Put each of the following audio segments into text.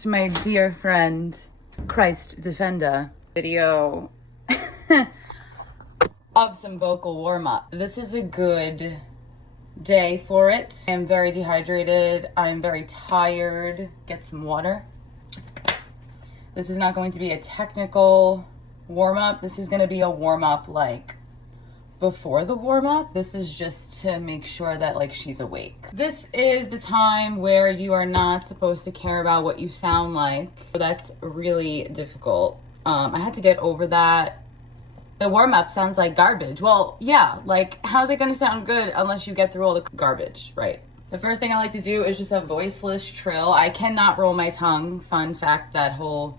To my dear friend, Christ Defender, video of some vocal warm-up. This is a good day for it. I'm very dehydrated. I'm very tired. Get some water. This is not going to be a technical warm-up. This is going to be a warm-up like before the warm-up. This is just to make sure that like she's awake. This is the time where you are not supposed to care about what you sound like. That's really difficult. I had to get over that. The warm-up sounds like garbage. Well, yeah, like how's it gonna sound good unless you get through all the garbage, right? The first thing I like to do is just a voiceless trill. I cannot roll my tongue. Fun fact, that whole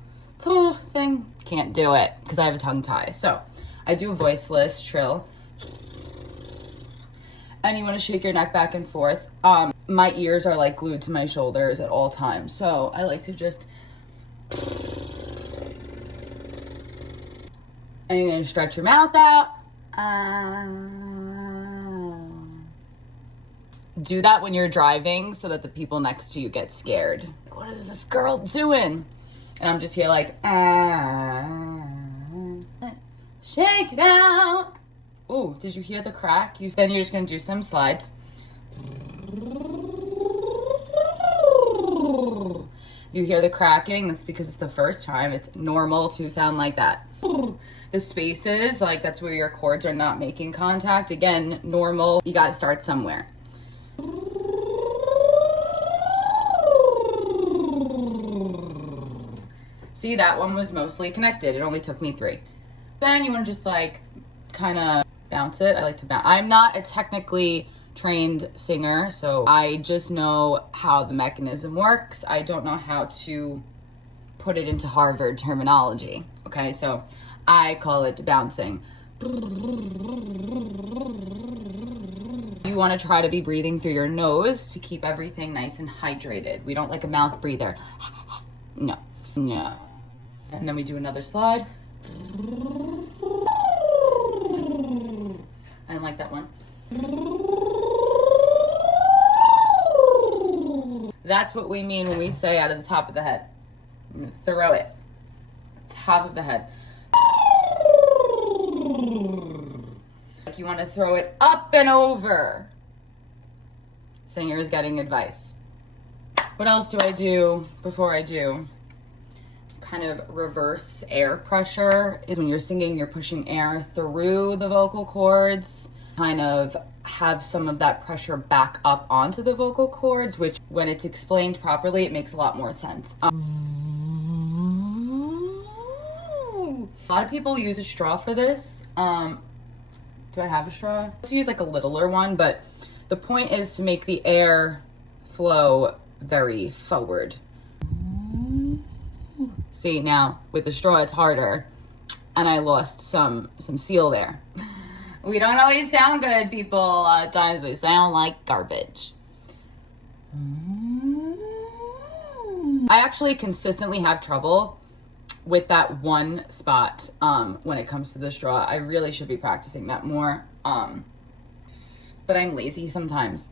thing, can't do it because I have a tongue tie. So I do a voiceless trill. And you want to shake your neck back and forth. My ears are like glued to my shoulders at all times. So I like to just, and you're going to stretch your mouth out. Do that when you're driving so that the people next to you get scared. What is this girl doing? And I'm just here like, shake it out. Ooh, did you hear the crack? Then you're just gonna do some slides. You hear the cracking, that's because it's the first time. It's normal to sound like that. The spaces, like that's where your chords are not making contact. Again, normal, you gotta start somewhere. See, that one was mostly connected. It only took me 3. Then you wanna just like kind of bounce it. I like to bounce. I'm not a technically trained singer, so I just know how the mechanism works. I don't know how to put it into Harvard terminology. Okay, so I call it bouncing. You want to try to be breathing through your nose to keep everything nice and hydrated. We don't like a mouth breather. No. And then we do another slide. I didn't like that one. That's what we mean when we say out of the top of the head. Throw it. Top of the head. Like you want to throw it up and over. Singer is getting advice. What else do I do before I do? Kind of reverse air pressure is when you're singing, you're pushing air through the vocal cords, kind of have some of that pressure back up onto the vocal cords, which when it's explained properly, it makes a lot more sense. A lot of people use a straw for this. Do I have a straw? Let's use like a littler one, but the point is to make the air flow very forward. See, now with the straw it's harder, and I lost some seal there. We don't always sound good, people. A lot of times we sound like garbage. I actually consistently have trouble with that one spot when it comes to the straw. I really should be practicing that more, but I'm lazy sometimes.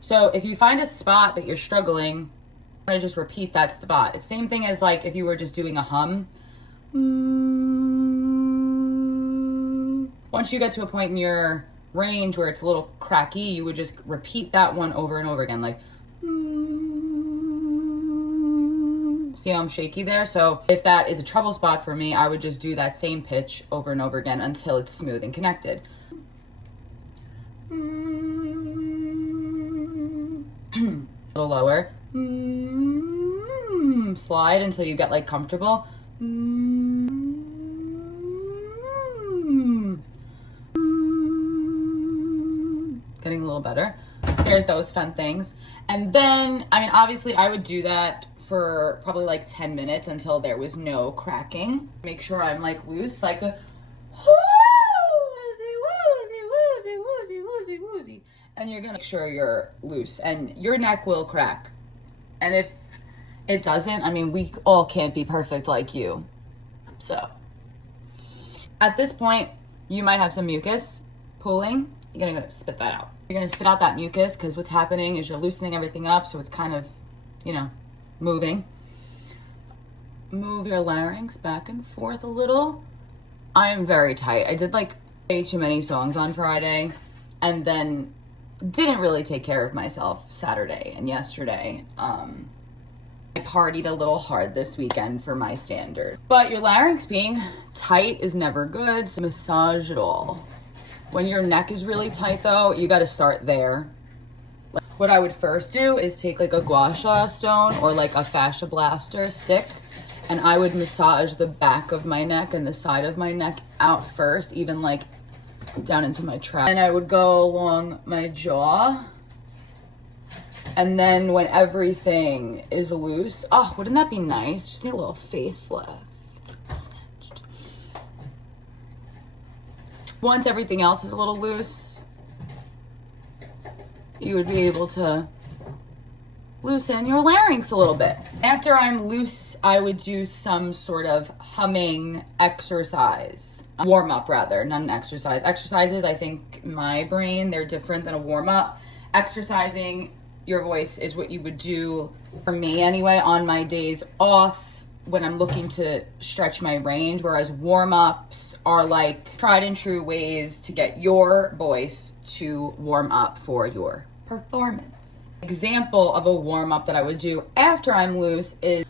So if you find a spot that you're struggling, I'm gonna just repeat that spot. It's the same thing as like if you were just doing a hum. Once you get to a point in your range where it's a little cracky, you would just repeat that one over and over again, like. See how I'm shaky there? So if that is a trouble spot for me, I would just do that same pitch over and over again until it's smooth and connected. A little lower. Slide until you get like comfortable. Getting a little better. There's those fun things. And then, I mean, obviously I would do that for probably like 10 minutes until there was no cracking. Make sure I'm like loose, like a woozy. And you're gonna make sure you're loose and your neck will crack. And if it doesn't, I mean, we all can't be perfect like you. So at this point, you might have some mucus pooling. You're gonna spit that out. You're gonna spit out that mucus because what's happening is you're loosening everything up, so it's kind of, you know, moving. Move your larynx back and forth a little. I am very tight. I did like way too many songs on Friday and then didn't really take care of myself Saturday and yesterday. I partied a little hard this weekend for my standard. But your larynx being tight is never good, so massage it all. When your neck is really tight though, you gotta start there. What I would first do is take like a gua sha stone or like a fascia blaster stick, and I would massage the back of my neck and the side of my neck out first, even like down into my trap. And I would go along my jaw. And then when everything is loose, oh, wouldn't that be nice? Just need a little facelift. Snatched. Once everything else is a little loose, you would be able to loosen your larynx a little bit. After I'm loose, I would do some sort of humming exercise. Warm up rather, not an exercise. Exercises, I think my brain, they're different than a warm up. Exercising your voice is what you would do, for me anyway, on my days off when I'm looking to stretch my range, whereas warm-ups are like tried and true ways to get your voice to warm up for your performance. Example of a warm-up that I would do after I'm loose is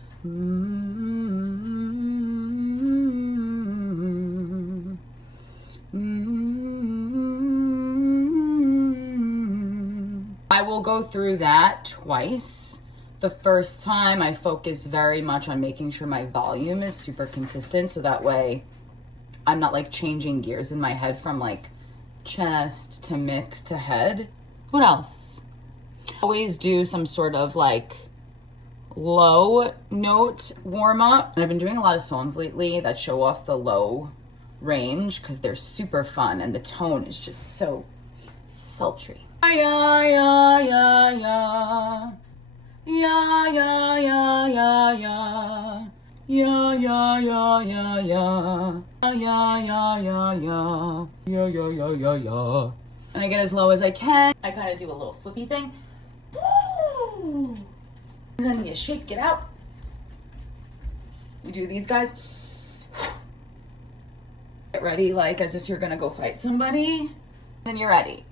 I will go through that twice. The first time I focus very much on making sure my volume is super consistent, so that way I'm not like changing gears in my head from like chest to mix to head. What else? Always do some sort of like low note warm up. And I've been doing a lot of songs lately that show off the low range because they're super fun and the tone is just so sultry. Yeah, yeah, yeah, yeah. Yeah, yeah, yeah, yeah, yeah. Yeah, yeah, yeah, yeah, yeah. Yeah, yeah, yeah, yeah. Yeah, yeah, yeah, yeah, yeah. And I get as low as I can. I kind of do a little flippy thing. Woo! And then you shake it out. You do these guys. Get ready like as if you're gonna go fight somebody. Then you're ready.